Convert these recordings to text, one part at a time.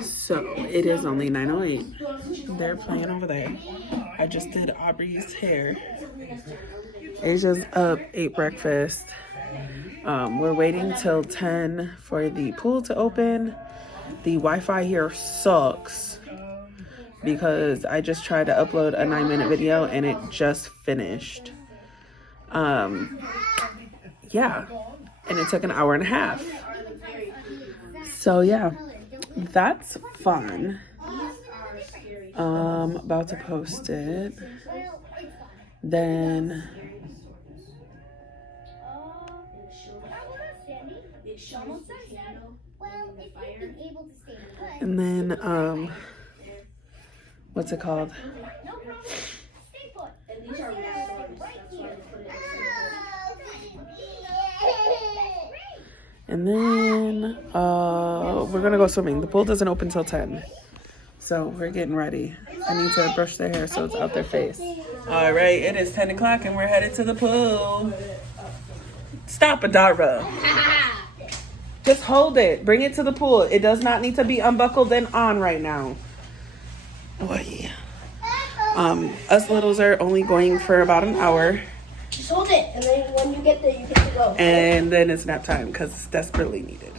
So it is only 9:08. They're playing over there. I just did Aubrey's hair. Asia's up, ate breakfast. We're waiting till 10 for the pool to open. The Wi-Fi here sucks because I just tried to upload a 9-minute video and it just finished. Yeah, and it took an hour and a half. So yeah, that's fun. About to post it. Then what's it called? And then we're gonna go swimming. The pool doesn't open till 10. So we're getting ready. I need to brush their hair so it's out their face. All right, it is 10 o'clock and we're headed to the pool. Stop, Adara. Just hold it. Bring it to the pool. It does not need to be unbuckled and on right now. Boy. Us littles are only going for about an hour. Just hold it, and then when you get there, you get to go. And then it's nap time because it's desperately needed.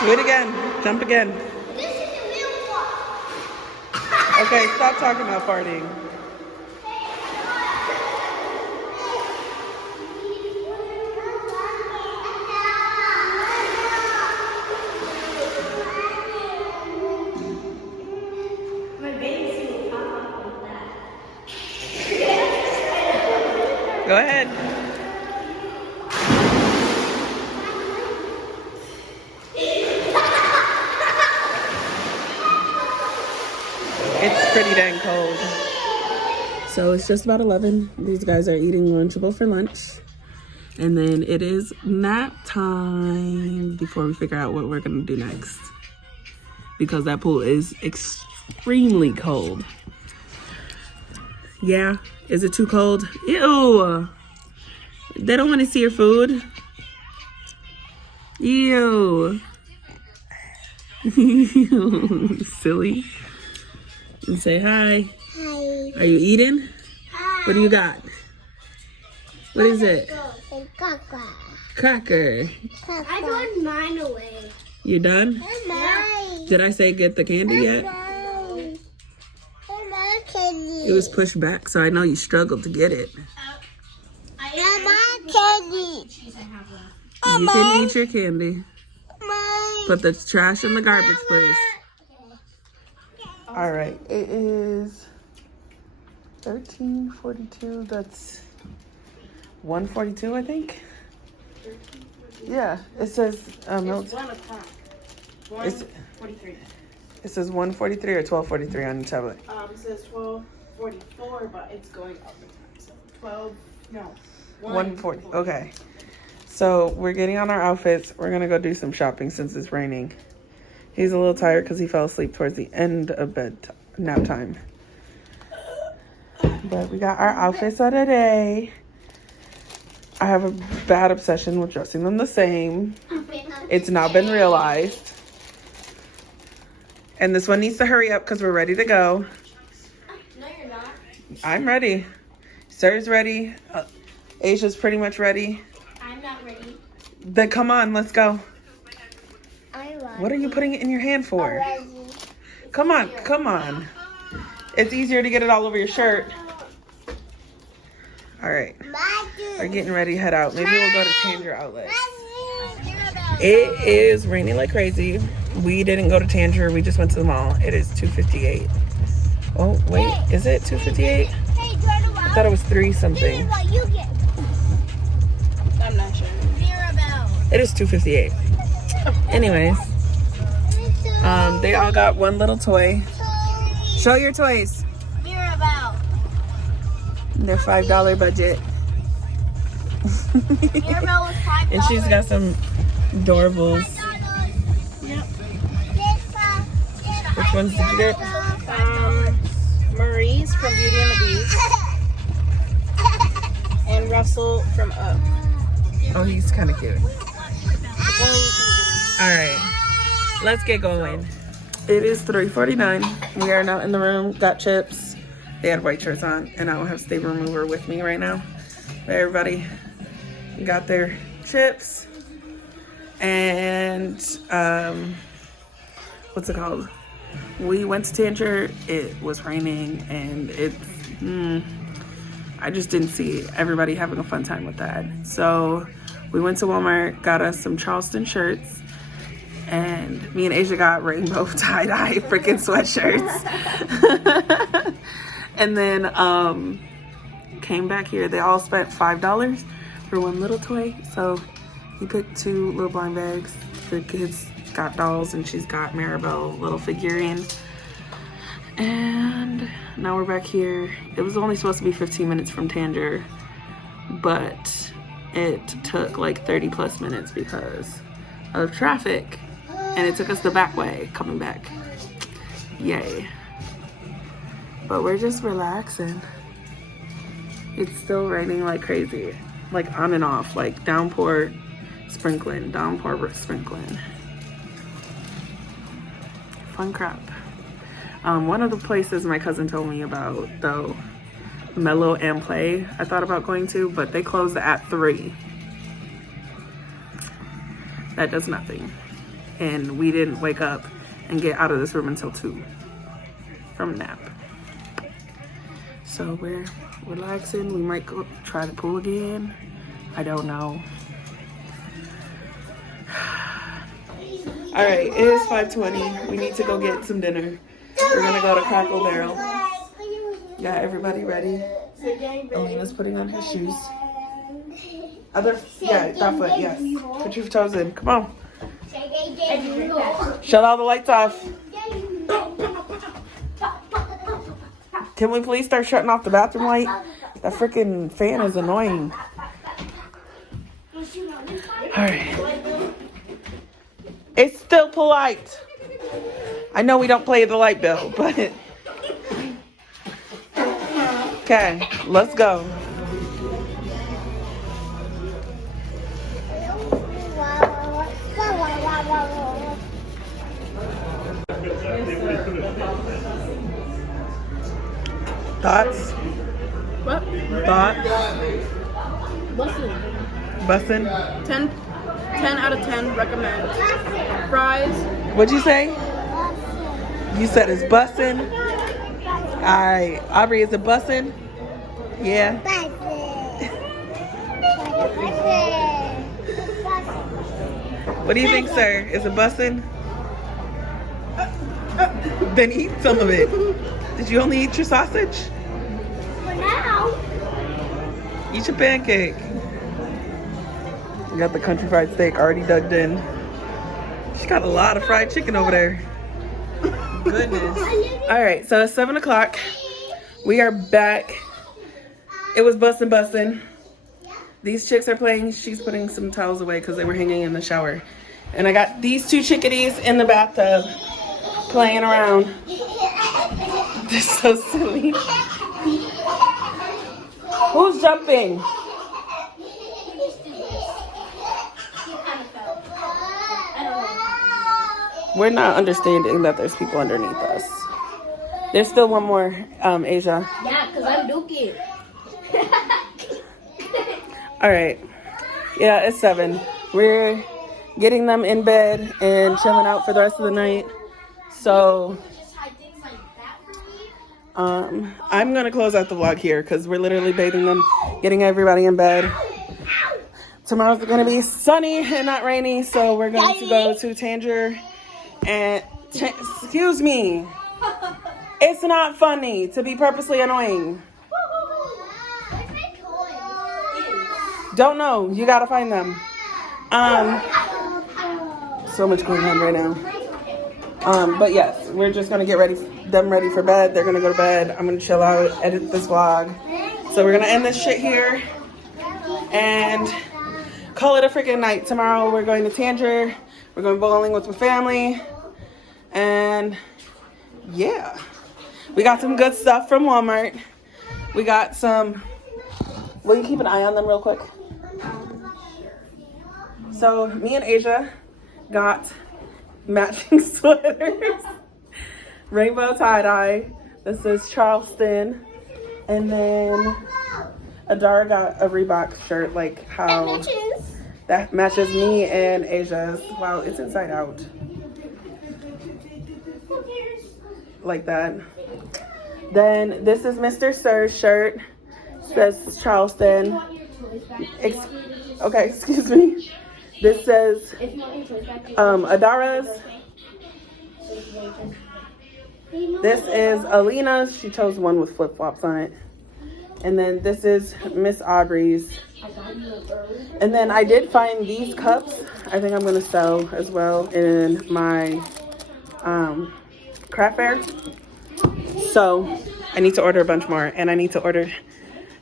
Do it again. Jump again. This is the real one. Okay, stop talking about farting. My baby's gonna pop up like that. Go ahead. It's pretty dang cold. So it's just about 11. These guys are eating Lunchable for lunch. And then it is nap time before we figure out what we're going to do next. Because that pool is extremely cold. Yeah. Is it too cold? Ew. They don't want to see your food. Ew. Silly. And say hi. Hi. Are you eating? Hi. What do you got? What is it? Cracker. Cracker. I got mine away. You done? Mine. Did I say get the candy yet? Mine. It was pushed back, so I know you struggled to get it. Candy. You can eat your candy. Put the trash in the garbage, please. All right, it is 13:42. That's 1:42, I think. Yeah, it says It's 1 o'clock. 1:43. It says 1:43 or 12:43 on the tablet. It says 12:44, but it's going up the time. So 1:40. Okay. So we're getting on our outfits. We're gonna go do some shopping since it's raining. He's a little tired because he fell asleep towards the end of nap time. But we got our outfits of the day. I have a bad obsession with dressing them the same. It's now been realized. And this one needs to hurry up because we're ready to go. No, you're not. I'm ready. Sir's ready. Asia's pretty much ready. I'm not ready. Then come on, let's go. I'm ready. What are you putting it in your hand for? Come on, come on. It's easier to get it all over your shirt. All right. We're getting ready to head out. Maybe we'll go to Tanger Outlet. It is raining like crazy. We didn't go to Tanger. We just went to the mall. It is 2:58. Oh, wait. Is it 2:58? Hey, turn around. thought it was 3 something. What you get? I'm not sure. Mirabelle. It is 2:58. Anyways, they all got one little toy. Show your toys. Mirabelle. Their $5 budget. Mirabelle was $5. And she's got some doorables. Yep. Which ones did you get? Marie's from Beauty and the Beast. And Russell from Up. Oh, he's kind of cute. If only you can All right, let's get going. It is 3:49. We are now in the room. Got chips. They had white shirts on, and I don't have Stable Remover with me right now. But everybody got their chips. And what's it called? We went to Teischa. It was raining, and I just didn't see everybody having a fun time with that. So we went to Walmart, got us some Charleston shirts, and me and Asia got rainbow tie-dye freaking sweatshirts. And then came back here. They all spent $5 for one little toy. So we picked 2 little blind bags. The kids got dolls, and she's got Maribel little figurines. And now we're back here. It was only supposed to be 15 minutes from Teischa, but it took like 30 plus minutes because of traffic, and it took us the back way coming back. Yay. But we're just relaxing. It's still raining like crazy, like on and off, like downpour, sprinkling, downpour, sprinkling. Fun crap. One of the places my cousin told me about, though, Mellow and Play, I thought about going to, but they closed at 3. That does nothing. And we didn't wake up and get out of this room until 2 from a nap. So we're relaxing. We might go try the pool again. I don't know. All right, it is 5:20. We need to go get some dinner. We're gonna go to Crackle Barrel. Got everybody ready. Elena's putting on her shoes. That foot, yes. Put your toes in. Come on. Shut all the lights off. Can we please start shutting off the bathroom light? That freaking fan is annoying. Alright. It's still polite. I know we don't play the light bill, but... Okay, let's go. Thoughts? What? Thoughts? Bussin'. Bussin'? 10 out of 10 recommend. Fries. What'd you say? You said it's bussin'? Alright, Aubrey, is it bussin'? Yeah. What do you think, sir? Is it bussin'? Then eat some of it. Did you only eat your sausage? For now. Eat your pancake. You got the country fried steak already dug in. She got a lot of fried chicken over there. Goodness. All right, so it's 7 o'clock. We are back. It was bussin'. These chicks are playing. She's putting some towels away because they were hanging in the shower. And I got these 2 chickadees in the bathtub playing around. They're so silly. Who's jumping? We're not understanding that there's people underneath us. There's still one more, Asia. Yeah, because I'm Dookie. All right. Yeah, it's 7. We're getting them in bed and chilling out for the rest of the night. So, I'm going to close out the vlog here because we're literally bathing them, getting everybody in bed. Tomorrow's going to be sunny and not rainy, so we're going to go to Teischa. And, excuse me, it's not funny to be purposely annoying. Don't know. You gotta find them. So much going on right now. But yes, we're just gonna get them ready for bed. They're gonna go to bed. I'm gonna chill out, edit this vlog. So we're gonna end this shit here and call it a freaking night. Tomorrow we're going to Tanger. We're going bowling with my family. And yeah, we got some good stuff from Walmart. We got some, will you keep an eye on them real quick? So me and Asia got matching sweaters. Rainbow tie-dye. This is Charleston. And then Adara got a Reebok shirt, like how that matches me and Asia's. Wow, it's inside out. Like that. Then this is Mr. Sir's shirt. Says Charleston. Okay, excuse me. This says Adara's. This is Alina's. She chose one with flip-flops on it. And then this is Miss Aubrey's. And then I did find these cups. I think I'm going to sell as well in my craft fair. So I need to order a bunch more. And I need to order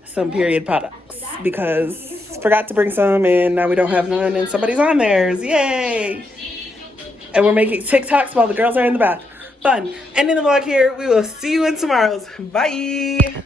some period products because forgot to bring some and now we don't have none and somebody's on theirs. Yay! And we're making TikToks while the girls are in the bath. Fun. Ending the vlog here. We will see you in tomorrow's. Bye!